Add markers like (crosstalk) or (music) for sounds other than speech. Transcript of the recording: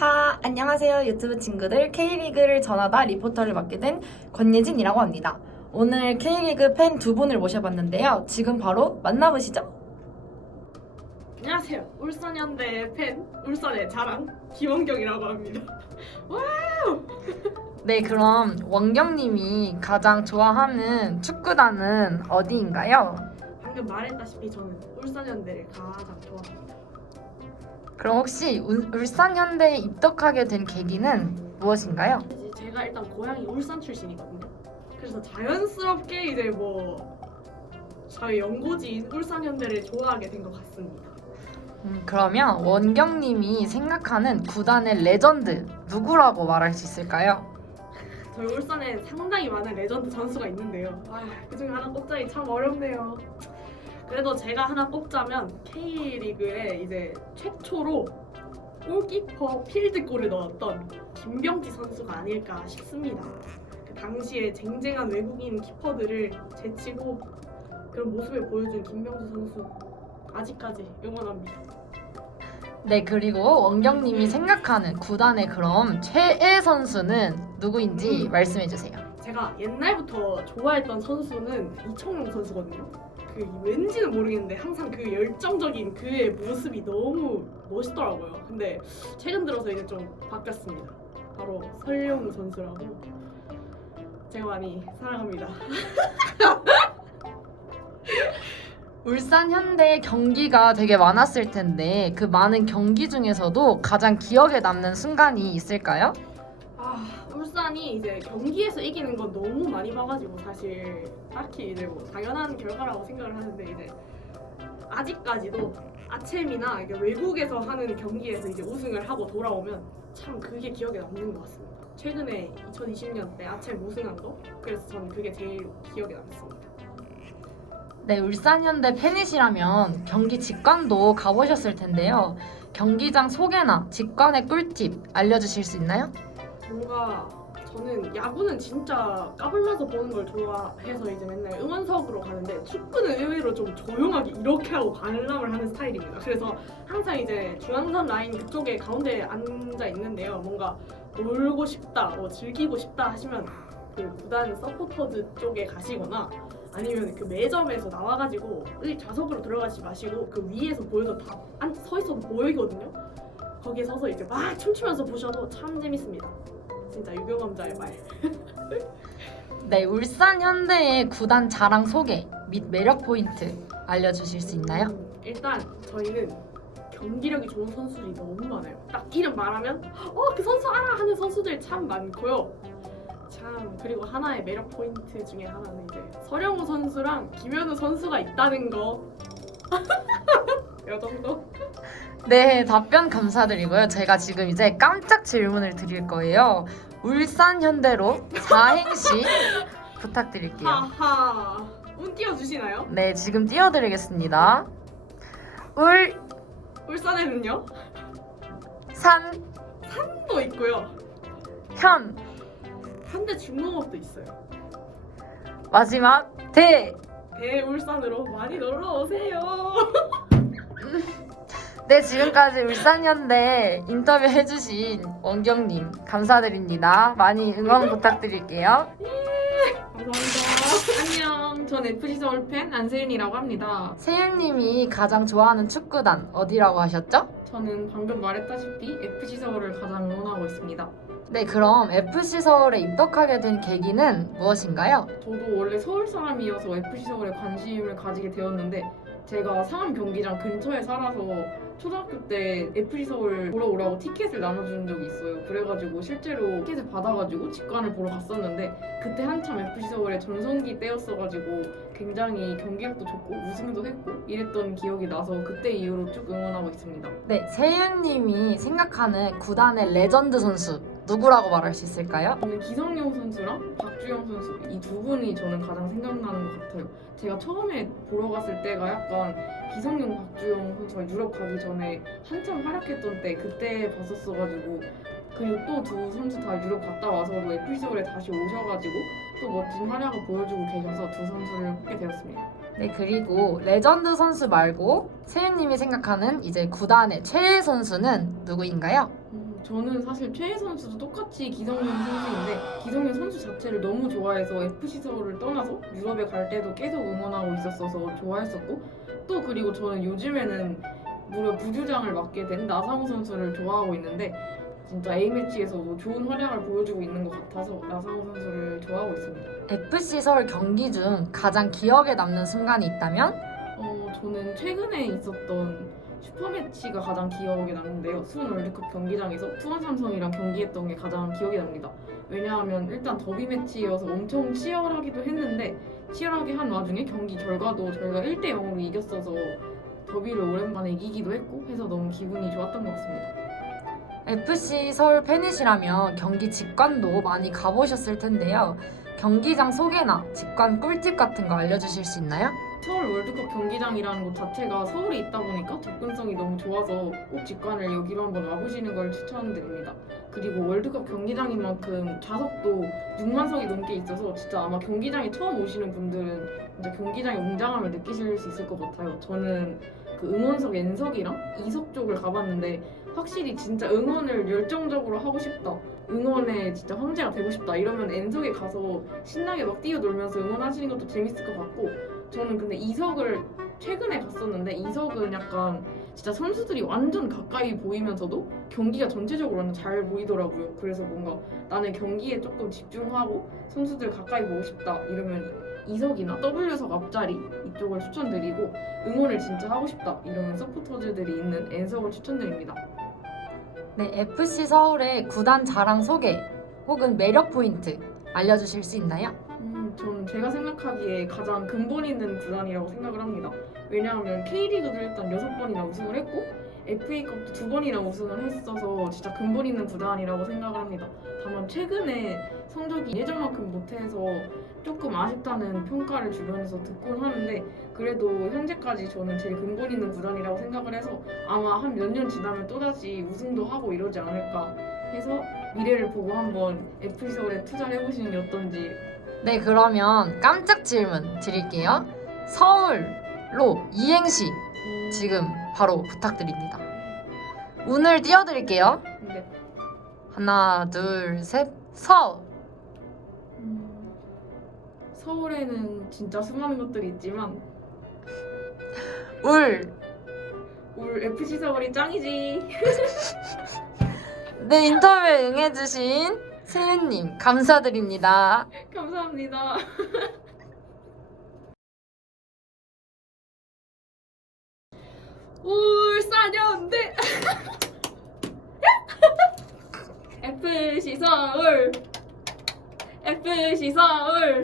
하하 안녕하세요 유튜브 친구들 K리그를 전하다 리포터를 맡게 된 권예진이라고 합니다. 오늘 K리그 팬 두 분을 모셔봤는데요. 지금 바로 만나보시죠. 안녕하세요. 울산현대 팬, 울산의 자랑 김원경이라고 합니다. (laughs) (laughs) 네 그럼 원경님이 가장 좋아하는 축구단은 어디인가요? 방금 말했다시피 저는 울산현대를 가장 좋아합니다. 그럼 혹시 울- 울산 현대에 입덕하게 된 계기는 무엇인가요? 이제 제가 일단 고향이 울산 출신이거든요. 그래서 자연스럽게 이제 뭐 저희 연고지인 울산 현대를 좋아하게 된 것 같습니다. 음, 그러면 원경님이 생각하는 구단의 레전드 누구라고 말할 수 있을까요? (laughs) 저희 울산에 상당히 많은 레전드 선수가 있는데요. 아, 그중에 하나 꼽자니 참 어렵네요. 그래도 제가 하나 꼽자면 K리그에 이제 최초로 골키퍼 필드골을 넣었던 김병지 선수가 아닐까 싶습니다. 그 당시에 쟁쟁한 외국인 키퍼들을 제치고 그런 모습을 보여준 김병지 선수 아직까지 응원합니다. 네 그리고 원경님이 생각하는 구단의 그럼 최애 선수는 누구인지 음. 말씀해 주세요. 제가 옛날부터 좋아했던 선수는 이청용 선수거든요. 그 왠지는 모르겠는데 항상 그 열정적인 그의 모습이 너무 멋있더라고요. 근데 최근 들어서 이제 좀 바뀌었습니다. 바로 설용 선수라고 제가 많이 사랑합니다. (laughs) 울산 현대 경기가 되게 많았을 텐데 그 많은 경기 중에서도 가장 기억에 남는 순간이 있을까요? 아 울산이 이제 경기에서 이기는 건 너무 많이 봐가지고 사실 딱히 이제 뭐 당연한 결과라고 생각을 하는데 이제 아직까지도 아챔이나 외국에서 하는 경기에서 이제 우승을 하고 돌아오면 참 그게 기억에 남는 것 같습니다. 최근에 2020년 때 아챔 우승한 거 그래서 저는 그게 제일 기억에 남습니다. 네 울산 현대 팬이시라면 경기 직관도 가보셨을 텐데요. 경기장 소개나 직관의 꿀팁 알려주실 수 있나요? 뭔가 저는 야구는 진짜 까불면서 보는 걸 좋아해서 이제 맨날 응원석으로 가는데 축구는 의외로 좀 조용하게 이렇게 하고 관람을 하는 스타일입니다. 그래서 항상 이제 중앙선 라인 그쪽에 가운데 앉아 있는데요. 뭔가 놀고 싶다, 뭐 즐기고 싶다 하시면 그 구단 서포터즈 쪽에 가시거나 아니면 그 매점에서 나와가지고 의 좌석으로 들어가지 마시고 그 위에서 보여도 다서 있어도 보이거든요. 거기에 서서 이제 막 춤추면서 보셔도 참 재밌습니다. 진짜 유경험자의 말. 네 울산 현대의 구단 자랑 소개 및 매력 포인트 알려주실 수 있나요? 음, 일단 저희는 경기력이 좋은 선수들이 너무 많아요. 딱 이름 말하면 어 그 선수 알아 하는 선수들 참 많고요. 참 그리고 하나의 매력 포인트 중에 하나는 이제 서령우 선수랑 김현우 선수가 있다는 거. (laughs) 이 정도. 네, 답변 감사드리고요. 제가 지금 이제 깜짝 질문을 드릴 거예요. 울산 현대로 사행시 부탁드릴게요. 하하. 운 띄워주시나요? 네, 지금 띄워드리겠습니다. 울, 울산에는요? 산, 또 있고요. 현, 현대 중공업도 있어요. 마지막 대. 대울산으로 많이 놀러 오세요. (laughs) 네, 지금까지 울산 현대 인터뷰 해주신 원경님 감사드립니다. 많이 응원 부탁드릴게요. 감사합니다. 안녕. 전 FC 서울 팬 안세윤이라고 합니다. 세윤님이 가장 좋아하는 축구단 어디라고 하셨죠? 저는 방금 말했다시피 FC 서울을 가장 응원하고 있습니다. 네, 그럼 FC 서울에 입덕하게 된 계기는 무엇인가요? 저도 원래 서울 사람이어서 FC 서울에 관심을 가지게 되었는데 제가 상암 경기장 근처에 살아서 초등학교 때 FC 서울 보러 오라고 티켓을 나눠준 적이 있어요. 그래가지고 실제로 티켓을 받아가지고 직관을 보러 갔었는데 그때 한참 FC 서울의 전성기 때였어가지고 굉장히 경기력도 좋고 우승도 했고 이랬던 기억이 나서 그때 이후로 쭉 응원하고 있습니다. 네, 세윤님이 생각하는 구단의 레전드 선수 누구라고 말할 수 있을까요? 저는 기성용 선수랑 박주영 선수 이 두 분이 저는 가장 생각나는 것 같아요. 제가 처음에 보러 갔을 때가 약간 기성용, 박주영 선수가 유럽 가기 전에 한참 활약했던 때 그때 봤었어가지고 그리고 또 두 선수 다 유럽 갔다 와서도 에피소드에 다시 오셔가지고 또 멋진 활약을 보여주고 계셔서 두 선수를 뽑게 되었습니다. 네, 그리고 레전드 선수 말고 세윤님이 생각하는 이제 구단의 최애 선수는 누구인가요? 음, 저는 사실 최애 선수도 똑같이 기성용 선수인데 기성용 선수 자체를 너무 좋아해서 FC 서울을 떠나서 유럽에 갈 때도 계속 응원하고 있었어서 좋아했었고 또 그리고 저는 요즘에는 무려 부주장을 맡게 된 나상호 선수를 좋아하고 있는데 진짜 A매치에서도 좋은 활약을 보여주고 있는 것 같아서 나상호 선수를 좋아하고 있습니다. FC 서울 경기 중 가장 기억에 남는 순간이 있다면? 어, 저는 최근에 있었던 슈퍼매치가 가장 기억에 남는데요. 수원 월드컵 경기장에서 투원 삼성이랑 경기했던 게 가장 기억에 납니다. 왜냐하면 일단 더비 매치여서 엄청 치열하기도 했는데 치열하게 한 와중에 경기 결과도 저희가 1대 0으로 이겼어서 더비를 오랜만에 이기기도 했고 해서 너무 기분이 좋았던 것 같습니다. FC 서울 팬이시라면 경기 직관도 많이 가보셨을 텐데요. 경기장 소개나 직관 꿀팁 같은 거 알려주실 수 있나요? 서울 월드컵 경기장이라는 곳 자체가 서울에 있다 보니까 접근성이 너무 좋아서 꼭 직관을 여기로 한번 와보시는 걸 추천드립니다. 그리고 월드컵 경기장인 만큼 좌석도 6만 석이 넘게 있어서 진짜 아마 경기장에 처음 오시는 분들은 진짜 경기장의 웅장함을 느끼실 수 있을 것 같아요. 저는 그 응원석 N석이랑 2석 쪽을 가봤는데 확실히 진짜 응원을 열정적으로 하고 싶다. 응원에 진짜 황제가 되고 싶다. 이러면 N석에 가서 신나게 막 뛰어놀면서 응원하시는 것도 재밌을 것 같고 저는 근데 이석을 최근에 갔었는데 이석은 약간 진짜 선수들이 완전 가까이 보이면서도 경기가 전체적으로 완전 잘 보이더라고요. 그래서 뭔가 나는 경기에 조금 집중하고 선수들 가까이 보고 싶다 이러면 이석이나 W석 앞자리 이쪽을 추천드리고 응원을 진짜 하고 싶다 이러면 서포터즈들이 있는 N석을 추천드립니다. 네, FC 서울의 구단 자랑 소개 혹은 매력 포인트 알려주실 수 있나요? 음, 전 제가 생각하기에 가장 근본 있는 구단이라고 생각을 합니다. 왜냐하면 K리그도 일단 여섯 번이나 우승을 했고 FA컵도 두 번이나 우승을 했어서 진짜 근본 있는 구단이라고 생각을 합니다. 다만 최근에 성적이 예전만큼 못해서 조금 아쉽다는 평가를 주변에서 듣곤 하는데 그래도 현재까지 저는 제일 근본 있는 구단이라고 생각을 해서 아마 한 몇 년 지나면 또다시 우승도 하고 이러지 않을까 해서 미래를 보고 한번 FC 서울에 투자를 해보시는 게 어떤지 네, 그러면 깜짝 질문 드릴게요. 서울로 이행시 지금 바로 부탁드립니다. 운을 띄워드릴게요. 근데 하나, 둘, 셋, 서! 음, 서울에는 진짜 수많은 것들이 있지만 울! 올 FC 서울이 짱이지. (laughs) 네, 인터뷰에 응해주신 세윤님, 감사드립니다. 감사합니다. (laughs) 울산현대 (laughs) FC 서울 FC 서울